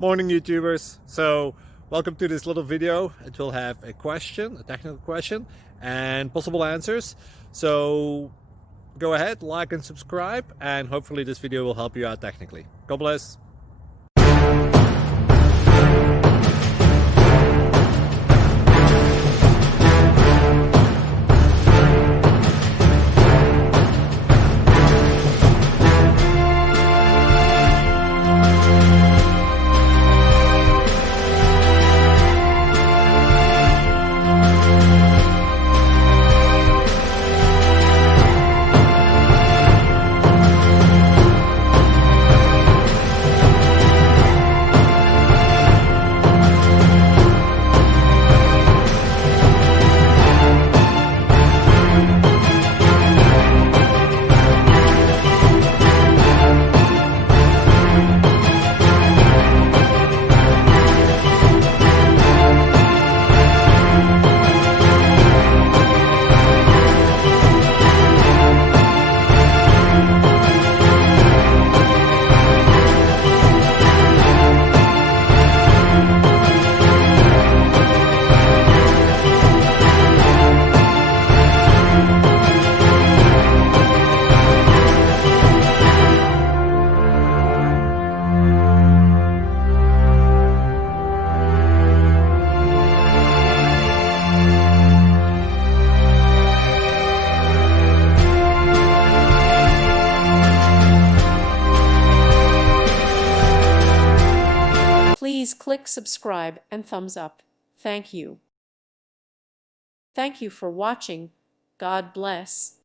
Morning YouTubers. So welcome to this little video. It will have a question, a technical question, and possible answers. So go ahead, like and subscribe, and hopefully this video will help you out technically. God bless. Please click subscribe and thumbs up. Thank you. Thank you for watching. God bless.